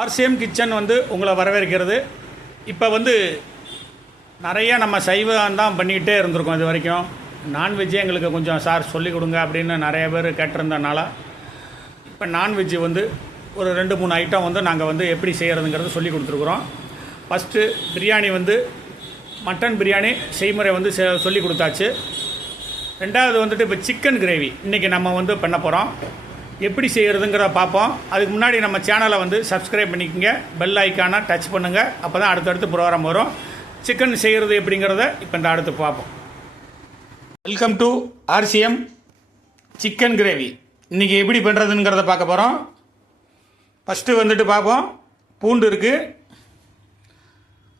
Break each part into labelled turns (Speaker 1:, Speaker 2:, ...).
Speaker 1: RCM kitchen வந்து உங்களை வரவேற்கிறது. இப்போ வந்து நிறைய நம்ம சைவம் தான் பண்ணிக்கிட்டே இருந்திருக்கோம் இது வரைக்கும். நான்வெஜ்ஜே எங்களுக்கு கொஞ்சம் சார் சொல்லிக் கொடுங்க அப்படின்னு நிறைய பேர் கேட்டிருந்தனால இப்போ நான்வெஜ் வந்து ஒரு ரெண்டு மூணு ஐட்டம் வந்து நாங்கள் வந்து எப்படி செய்கிறதுங்கிறது சொல்லி கொடுத்துருக்குறோம். ஃபஸ்ட்டு பிரியாணி வந்து மட்டன் பிரியாணி செய்முறை வந்து செ- சொல்லி கொடுத்தாச்சு. ரெண்டாவது வந்துட்டு இப்போ சிக்கன் கிரேவி இன்றைக்கி நம்ம வந்து பண்ண போகிறோம் எப்படி செய்கிறதுங்கிறத பார்ப்போம். அதுக்கு முன்னாடி நம்ம சேனலை வந்து சப்ஸ்கிரைப் பண்ணிக்கோங்க. பெல் ஐக்கானை டச் பண்ணுங்கள் அப்போ தான் அடுத்தடுத்து ப்ரோக்ராம் வரும். சிக்கன் செய்கிறது எப்படிங்கிறத இப்போ இந்த அடுத்து பார்ப்போம். Welcome to RCM chicken gravy இன்றைக்கி எப்படி பண்ணுறதுங்கிறத பார்க்க போகிறோம் ஃபஸ்ட்டு வந்துட்டு பார்ப்போம். பூண்டு இருக்குது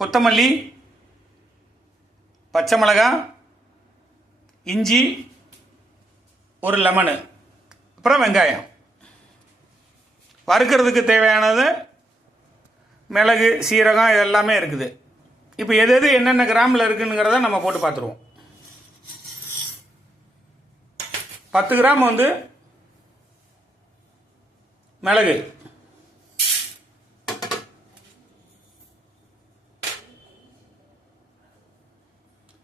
Speaker 1: கொத்தமல்லி பச்சை மிளகாய் இஞ்சி ஒரு லெமனு அப்புறம் வெங்காயம். வறுக்கிறதுக்கு தேவையானது மிளகு சீரகம் இது எல்லாமே இருக்குது. இப்போ எது எது என்னென்ன கிராமில் இருக்குங்கிறத நம்ம போட்டு பார்த்துருவோம். பத்து கிராம் வந்து மிளகு.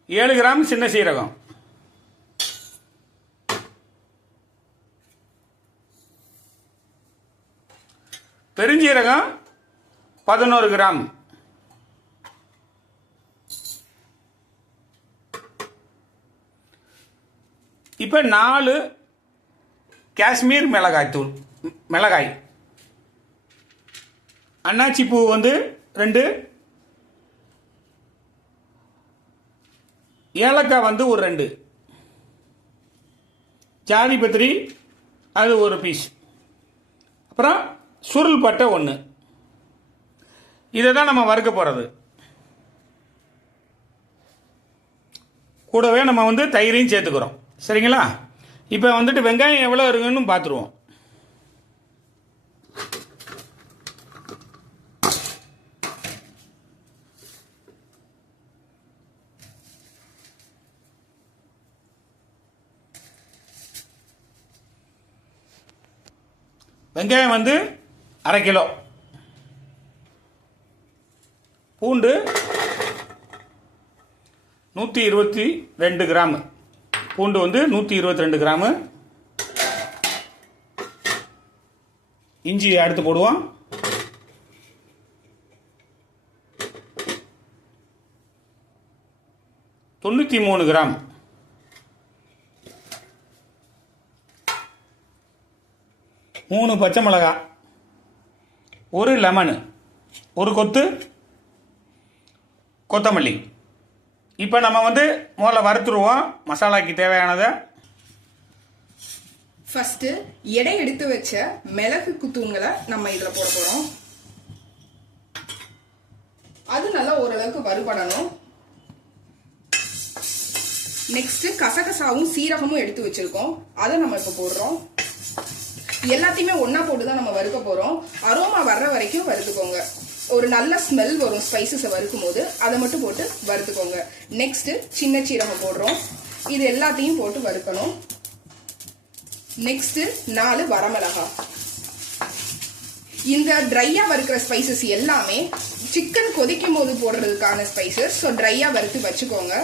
Speaker 1: ஏழு கிராம் சின்ன சீரகம். பெருஞ்சீரகம் பதினோரு கிராம். இப்போ நாலு காஷ்மீர் மிளகாய் தூள் மிளகாய். அன்னாச்சி பூ வந்து ரெண்டு. ஏலக்காய் வந்து ஒரு ரெண்டு. ஜாதி பத்திரி அது ஒரு பீஸ் அப்புறம் சுருள் பட்டை ஒன்று இதை தான் நம்ம வறுக்க போகிறது கூடவே நம்ம வந்து தயிரையும் சேர்த்துக்கிறோம். சரிங்களா? இப்போ வந்துட்டு வெங்காயம் எவ்வளோ இருக்குன்னு பார்த்துருவோம் வெங்காயம் வந்து அரை கிலோ. பூண்டு நூற்றி இருபத்தி ரெண்டு கிராமு. பூண்டு வந்து நூற்றி இருபத்தி ரெண்டு கிராமு. இஞ்சி அடுத்து போடுவோம். தொண்ணூற்றி மூணு கிராம். மூணு பச்சை மிளகாய் ஒரு லெமனு ஒரு கொத்து கொத்தமல்லி. இப்போ நம்ம வந்து முதல்ல வறுத்துருவோம். மசாலாக்கு தேவையானதை.
Speaker 2: ஃபஸ்ட்டு எடை எடுத்து வச்ச மிளகு குத்தூன்களை நம்ம இதில் போட போகிறோம் அது நல்லா ஓரளவுக்கு வறுபடணும். நெக்ஸ்ட்டு கசகசாவும் சீரகமும் எடுத்து வச்சிருக்கோம். அதை நம்ம இப்போ போடுறோம். எல்லாத்தையுமே ஒன்றா போட்டு தான் நம்ம வறுக்க போகிறோம் அரோமா வர்ற வரைக்கும் வறுத்துக்கோங்க. ஒரு நல்ல ஸ்மெல் வரும் ஸ்பைசஸை வறுக்கும் போது அதை மட்டும் போட்டு வறுத்துக்கோங்க. நெக்ஸ்ட்டு சின்ன சீரகம் போடுறோம். இது எல்லாத்தையும் போட்டு வறுக்கணும். நெக்ஸ்ட்டு நாலு வரமிளகா இந்த ட்ரையாக வறுக்கிற ஸ்பைசஸ் எல்லாமே சிக்கன் கொதிக்கும் போது போடுறதுக்கான ஸ்பைசஸ் ஸோ ட்ரையாக வறுத்து வச்சுக்கோங்க.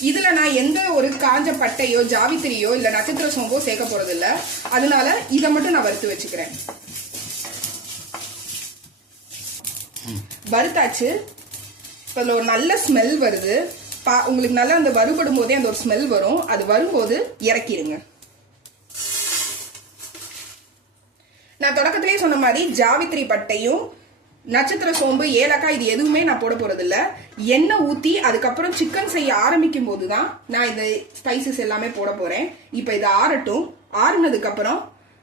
Speaker 2: இதுல நான் எந்த ஒரு காஞ்ச பட்டையோ ஜாவித்திரியோ இல்ல நட்சத்திர சோம்போ சேர்க்க போறது இல்ல அதனால இதை மட்டும் நான் வறுத்து வச்சுக்கிறேன். வறுத்தாச்சு. இப்போ அதில் ஒரு நல்ல ஸ்மெல் வருது. பா உங்களுக்கு நல்லா அந்த வறுபடும் போதே அந்த ஒரு ஸ்மெல் வரும். அது வரும்போது இறக்கிடுங்க நான் தொடக்கத்திலே சொன்ன மாதிரி ஜாவித்திரி பட்டையும் நட்சத்திர சோம்பு ஏலக்காய் இது எதுவுமே நான் போட போறது இல்ல எண்ணெய் ஊத்தி அதுக்கப்புறம் சிக்கன் செய்ய ஆரம்பிக்கும் போது தான் நான் இந்த ஸ்பைசஸ் எல்லாமே போட போறேன். இப்போ இது ஆறட்டும். ஆறுனதுக்கு அப்புறம்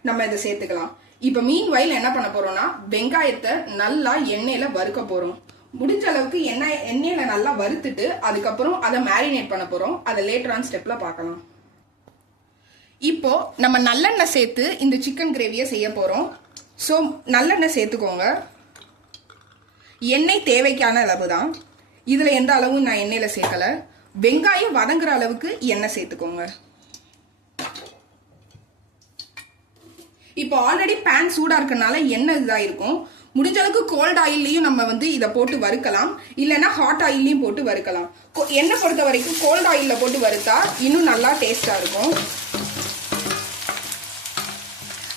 Speaker 2: நம்ம இதை சேர்த்துக்கலாம். இப்போ மீன் வயல் என்ன பண்ண போறோம்னா வெங்காயத்தை நல்லா எண்ணெயில வறுக்க போறோம். முடிஞ்ச அளவுக்கு எண்ணெய் எண்ணெயில நல்லா வறுத்துட்டு அதுக்கப்புறம் அதை மேரினேட் பண்ண போறோம். அதை லேட்டரான ஸ்டெப்ல பார்க்கலாம். இப்போ நம்ம நல்லெண்ணெய் சேர்த்து இந்த சிக்கன் கிரேவியை செய்ய போறோம். ஸோ நல்லெண்ணெய் சேர்த்துக்கோங்க. எண்ணெய் தேவைக்கான அளவு தான் இதில் எந்த அளவும் நான் எண்ணெயில் சேர்க்கலை. வெங்காயம் வதங்குற அளவுக்கு எண்ணெய் சேர்த்துக்கோங்க. இப்போ ஆல்ரெடி பேன் சூடாக இருக்கறனால எண்ணெய் இதாக இருக்கும். முடிஞ்ச அளவுக்கு கோல்ட் ஆயில்லையும் நம்ம வந்து இதை போட்டு வறுக்கலாம். இல்லைன்னா ஹாட் ஆயில்லையும் போட்டு வறுக்கலாம். எண்ணெய் பொறுத்த வரைக்கும் கோல்ட் ஆயிலில் போட்டு வறுத்தா இன்னும் நல்லா டேஸ்டாக இருக்கும்.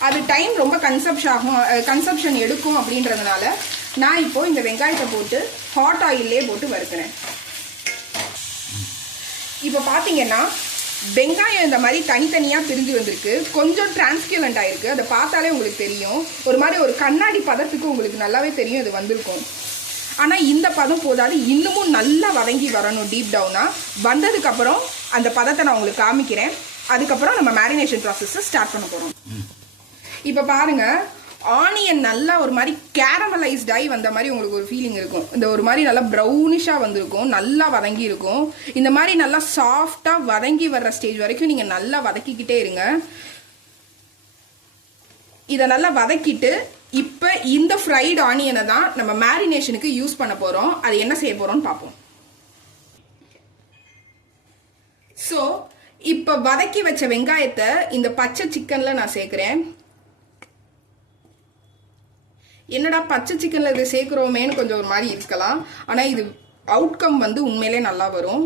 Speaker 2: அது டைம் ரொம்ப கன்சப்ஷன் ஆகும் கன்சப்ஷன் எடுக்கும் அப்படின்றதுனால நான் இப்போ இந்த வெங்காயத்தை போட்டு ஹாட் ஆயிலே போட்டு வறுக்கிறேன். இப்போ பார்த்தீங்கன்னா வெங்காயம் இந்த மாதிரி தனித்தனியாக பிரிஞ்சு வந்திருக்கு. கொஞ்சம் டிரான்ஸ்கியூலண்ட் ஆயிருக்கு. அதை பார்த்தாலே உங்களுக்கு தெரியும். ஒரு மாதிரி ஒரு கண்ணாடி பதத்துக்கு உங்களுக்கு நல்லாவே தெரியும் இது வந்திருக்கும். ஆனால் இந்த பதம் போதாது. இன்னமும் நல்லா வதங்கி வரணும் டீப் டவுனாக வந்ததுக்கப்புறம் அந்த பதத்தை நான் உங்களுக்கு காமிக்கிறேன். அதுக்கப்புறம் நம்ம மேரினேஷன் ப்ராசஸை ஸ்டார்ட் பண்ண போகிறோம் இப்போ பாருங்க. ஆனியன் நல்லா ஒரு மாதிரி கேரமலைஸ்ட் ஆகி வந்த மாதிரி உங்களுக்கு ஒரு ஃபீலிங் இருக்கும். இந்த ஒரு மாதிரி நல்லா ப்ரௌனிஷாக வந்திருக்கும். நல்லா வதங்கி இருக்கும். இந்த மாதிரி நல்லா சாஃப்டாக வதங்கி வர்ற ஸ்டேஜ் வரைக்கும் நீங்கள் நல்லா வதக்கிக்கிட்டே இருங்க. இதை நல்லா வதக்கிட்டு இப்போ இந்த ஃப்ரைடு ஆனியனை தான் நம்ம மேரினேஷனுக்கு யூஸ் பண்ண போகிறோம் அது என்ன செய்ய போகிறோம்னு பார்ப்போம். ஸோ இப்போ வதக்கி வச்ச வெங்காயத்தை இந்த பச்சை சிக்கனில் நான் சேர்க்குறேன். என்னடா பச்சை சிக்கனில் இதை சேர்க்குறோமேன்னு கொஞ்சம் ஒரு மாதிரி இருக்கலாம். ஆனால் இது அவுட்கம் வந்து உண்மையிலே நல்லா வரும்.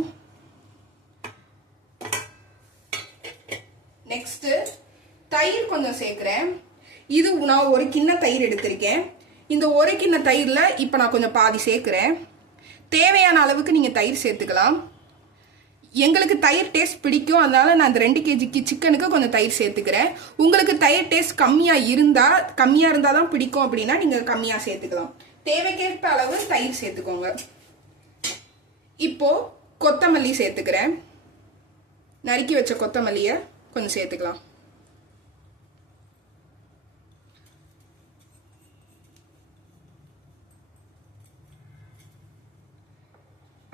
Speaker 2: நெக்ஸ்ட்டு தயிர் கொஞ்சம் சேர்க்குறேன். இது நான் ஒரு கிண்ண தயிர் எடுத்திருக்கேன். இந்த ஒரு கிண்ண தயிரில் இப்போ நான் கொஞ்சம் பாதி சேர்க்குறேன். தேவையான அளவுக்கு நீங்கள் தயிர் சேர்த்துக்கலாம். எங்களுக்கு தயிர் டேஸ்ட் பிடிக்கும். அதனால நான் அந்த ரெண்டு கேஜிக்கு சிக்கனுக்கு கொஞ்சம் தயிர் சேர்த்துக்கிறேன். உங்களுக்கு தயிர் டேஸ்ட் கம்மியாக இருந்தால் கம்மியாக இருந்தால் தான் பிடிக்கும் அப்படின்னா நீங்கள் கம்மியாக சேர்த்துக்கலாம். தேவைக்கேற்ப அளவு தயிர் சேர்த்துக்கோங்க. இப்போ கொத்தமல்லி சேர்த்துக்கிறேன். நறுக்கி வச்ச கொத்தமல்லியை கொஞ்சம் சேர்த்துக்கலாம்.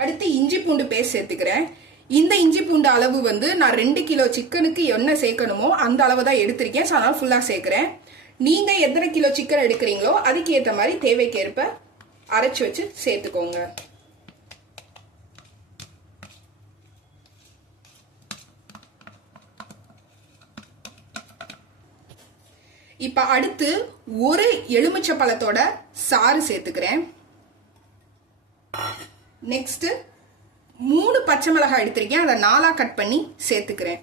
Speaker 2: அடுத்து இஞ்சி பூண்டு பேஸ்ட் சேர்த்துக்கிறேன். இந்த இஞ்சி பூண்டு அளவு வந்து நான் ரெண்டு கிலோ சிக்கனுக்கு என்ன சேர்க்கணுமோ அந்த அளவு தான் எடுத்திருக்கேன். ஸோ அதனால் ஃபுல்லாக சேர்க்குறேன். நீங்கள் எத்தனை கிலோ சிக்கன் எடுக்கிறீங்களோ அதுக்கு ஏற்ற மாதிரி தேவைக்கேற்ப அரைச்சி வச்சு சேர்த்துக்கோங்க. இப்போ அடுத்து ஒரு எலுமிச்சை பழத்தோட சாறு சேர்த்துக்கிறேன். நெக்ஸ்ட்டு மூணு பச்சை மிளகாய் எடுத்திருக்கேன். அதை நாலாக கட் பண்ணி சேர்த்துக்கிறேன்.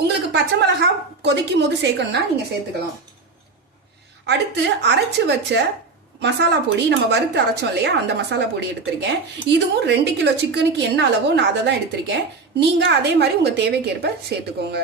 Speaker 2: உங்களுக்கு பச்சை மிளகாய் கொதிக்கும் போது சேர்க்கணும்னா நீங்கள் சேர்த்துக்கலாம். அடுத்து அரைச்சி வச்ச மசாலா பொடி நம்ம வறுத்து அரைச்சோம் இல்லையா? அந்த மசாலா பொடி எடுத்திருக்கேன். இதுவும் ரெண்டு கிலோ சிக்கனுக்கு என்ன அளவோ நான் அதை தான் எடுத்திருக்கேன். நீங்கள் அதே மாதிரி உங்கள் தேவைக்கேற்ப சேர்த்துக்கோங்க.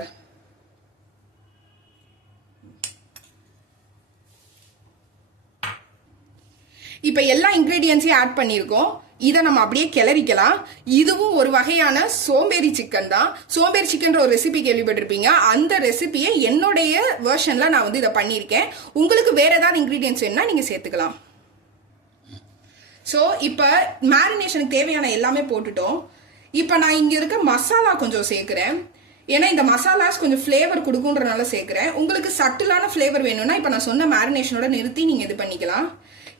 Speaker 2: இப்போ எல்லா இன்க்ரீடியன்ஸையும் ஆட் பண்ணியிருக்கோம். இதை நம்ம அப்படியே கிளறிக்கலாம். இதுவும் ஒரு வகையான சோம்பேறி சிக்கன் தான். சோம்பேறி சிக்கன்ற ஒரு ரெசிபி கேள்விப்பட்டிருப்பீங்க. அந்த ரெசிபியை என்னுடைய வேர்ஷனில் நான் வந்து இதை பண்ணியிருக்கேன். உங்களுக்கு வேற ஏதாவது இன்க்ரீடியன்ஸ் வேணும்னா நீங்கள் சேர்த்துக்கலாம். ஸோ இப்போ மேரினேஷனுக்கு தேவையான எல்லாமே போட்டுட்டோம். இப்போ நான் இங்கே இருக்க மசாலா கொஞ்சம் சேர்க்குறேன். ஏன்னா இந்த மசாலாஸ் கொஞ்சம் ஃப்ளேவர் கொடுக்குன்றனால சேர்க்குறேன். உங்களுக்கு சட்டிலான ஃப்ளேவர் வேணும்னா இப்போ நான் சொன்ன மேரினேஷனோட நிறுத்தி நீங்கள் இது பண்ணிக்கலாம்.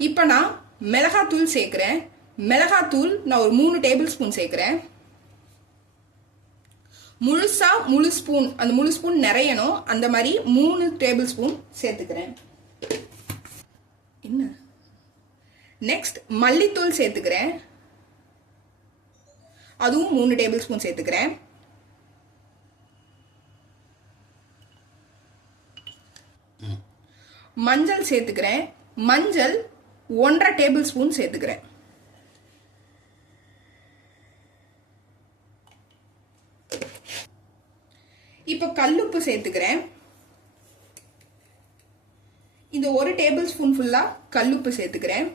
Speaker 2: இப்போ நான் மிளகாத்தூள் சேர்க்குறேன். மிளகாத்தூள் நான் ஒரு மூணு டேபிள் ஸ்பூன் சேர்க்குறேன். முழுசா முழு ஸ்பூன் அந்த முழு ஸ்பூன் நிறையணும். அந்த மாதிரி மூணு டேபிள் ஸ்பூன் சேர்த்துக்கிறேன். என்ன? நெக்ஸ்ட் மல்லித்தூள் சேர்த்துக்கிறேன். அதுவும் மூணு டேபிள் ஸ்பூன் சேர்த்துக்கிறேன். மஞ்சள் சேர்த்துக்கிறேன். மஞ்சள் ஒன்றரை டேபிள் ஸ்பூன் சேர்த்துக்கிறேன். கல்லுப்பு சேர்த்துக்கிறேன். இந்த ஒரு டேபிள் ஸ்பூன் ஃபுல்லாக கல்லுப்பு சேர்த்துக்கிறேன்.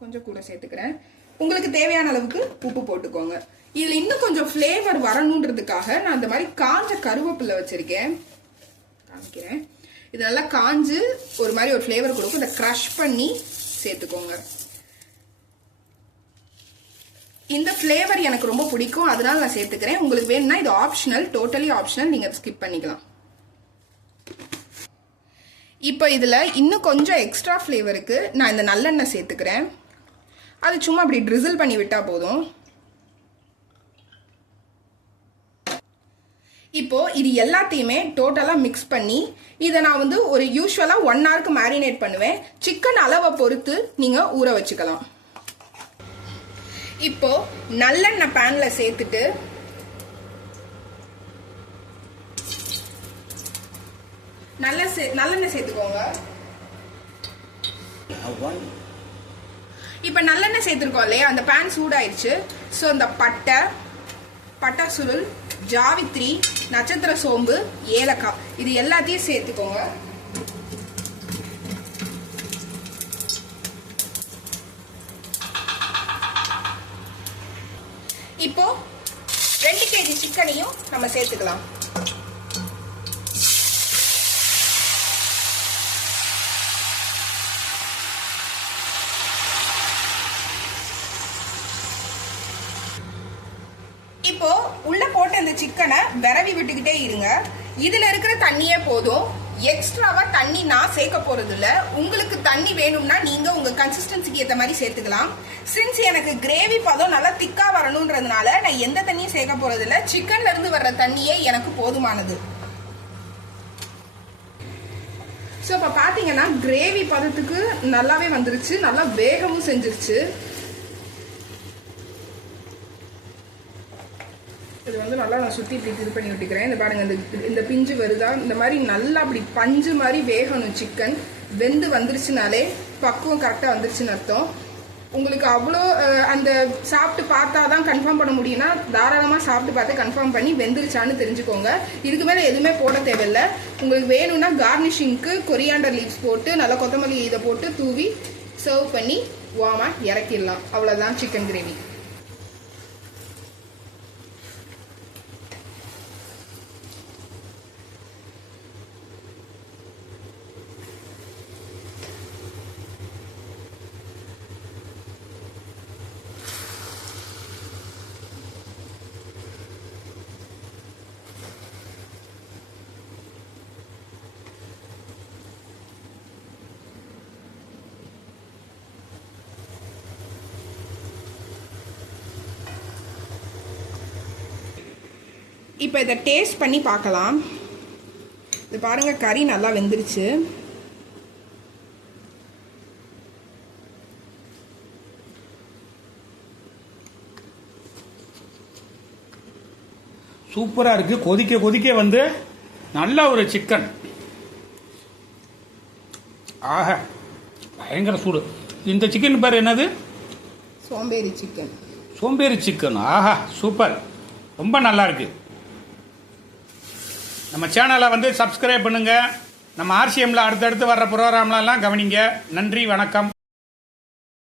Speaker 2: கொஞ்சம் கூட சேர்த்துக்கிறேன். உங்களுக்கு தேவையான அளவுக்கு உப்பு போட்டுக்கோங்க. இதில் இன்னும் கொஞ்சம் ஃப்ளேவர் வரணுன்றதுக்காக நான் அந்த மாதிரி காஞ்ச கருவேப்பிலை வச்சுருக்கேன். காமிக்கிறேன். இது நல்லா காஞ்சு ஒரு மாதிரி ஒரு ஃப்ளேவர் கொடுக்கும். இதை க்ரஷ் பண்ணி சேர்த்துக்கோங்க. இந்த ஃப்ளேவர் எனக்கு ரொம்ப பிடிக்கும். அதனால நான் சேர்த்துக்கிறேன். உங்களுக்கு வேணும்னா இது ஆப்ஷனல் டோட்டலி ஆப்ஷனல் நீங்கள் ஸ்கிப் பண்ணிக்கலாம். இப்போ இதில் இன்னும் கொஞ்சம் எக்ஸ்ட்ரா ஃப்ளேவருக்கு நான் இந்த நல்லெண்ணெய் சேர்த்துக்கிறேன். அது சும்மா அப்படி ட்ரிசில் பண்ணி விட்டால் போதும். இப்போ இது எல்லாத்தையுமே டோட்டலாக மிக்ஸ் பண்ணி இதை நான் வந்து ஒரு யூஸ்வலாக ஒன் ஹவருக்கு மேரினேட் பண்ணுவேன். சிக்கன் அளவை பொறுத்து நீங்கள் ஊற வச்சுக்கலாம். இப்போ நல்லெண்ணெய் பேன்ல சேர்த்துட்டு நல்ல சே- நல்லெண்ணெய் சேர்த்துக்கோங்க. இப்போ நல்லெண்ணெய் சேர்த்துருக்கோம் இல்லையா? அந்த பேன் சூடாயிடுச்சு ஸோ இந்த பட்டை பட்டை சுருள் ஜாவித்ரி நட்சத்திர சோம்பு ஏலக்காய் இது எல்லாத்தையும் சேர்த்துக்கோங்க. இப்போ ரெண்டு கேஜி சிக்கனையும் நம்ம சேர்த்துக்கலாம். இப்போ உள்ள போட்ட இந்த சிக்கனை விரவி விட்டுக்கிட்டே இருங்க. இதுல இருக்கிற தண்ணியே போதும். எக்ஸ்ட்ராவா தண்ணி நான் சேர்க்க போறது இல்ல உங்களுக்கு தண்ணி வேணும்னா நீங்க உங்க கன்சிஸ்டன்சிக்கு ஏத்த மாதிரி சேர்த்துக்கலாம். சின்ஸ் எனக்கு கிரேவி பதம் நல்லா திக்கா வரணும்ன்றதுனால நான் எந்த தண்ணியும் சேர்க்க போறது இல்ல சிக்கன்ல இருந்து வர்ற தண்ணியே எனக்கு போதுமானது. ஸோ இப்போ பார்த்தீங்கன்னா கிரேவி பதத்துக்கு நல்லாவே வந்துருச்சு. நல்லா வேகமும் செஞ்சிருச்சு. இது வந்து நல்லா நான் சுற்றி இப்படி இது பண்ணி விட்டுக்கிறேன் இந்த பாருங்க இந்த இந்த பிஞ்சு வருதா? இந்த மாதிரி நல்லா அப்படி பஞ்சு மாதிரி வேகணும் சிக்கன் வெந்து வந்துருச்சுனாலே பக்குவம் கரெக்டாக வந்துருச்சுன்னு அர்த்தம். உங்களுக்கு அவ்வளோ அந்த சாப்பிட்டு பார்த்தா தான் கன்ஃபார்ம் பண்ண முடியும்னா தாராளமாக சாப்பிட்டு பார்த்து கன்ஃபார்ம் பண்ணி வெந்துருச்சான்னு தெரிஞ்சுக்கோங்க. இதுக்கு மேலே எதுவுமே போட தேவையில்ல. உங்களுக்கு வேணும்னா கார்னிஷிங்க்கு கொரியாண்டர் லீவ்ஸ் போட்டு நல்லா கொத்தமல்லி இதை போட்டு தூவி சர்வ் பண்ணி வாமா இறக்கிடலாம். அவ்வளோதான் சிக்கன் கிரேவி இப்போ இதை டேஸ்ட் பண்ணி பார்க்கலாம் இது பாருங்க கறி நல்லா வெந்துருச்சு.
Speaker 1: சூப்பராக இருக்குது கொதிக்க கொதிக்க வந்து நல்ல ஒரு சிக்கன் ஆஹா பயங்கர சூடு. இந்த சிக்கன் பேர் என்னது?
Speaker 2: சோம்பேறி சிக்கன்
Speaker 1: சோம்பேறி சிக்கன் ஆஹா சூப்பர். ரொம்ப நல்லா இருக்கு. நம்ம சேனலை வந்து சப்ஸ்கிரைப் பண்ணுங்க. நம்ம ஆர்சிஎம்ல அடுத்தடுத்து வர்ற ப்ரோக்ராம்லாம் கவனிங்க. நன்றி வணக்கம்.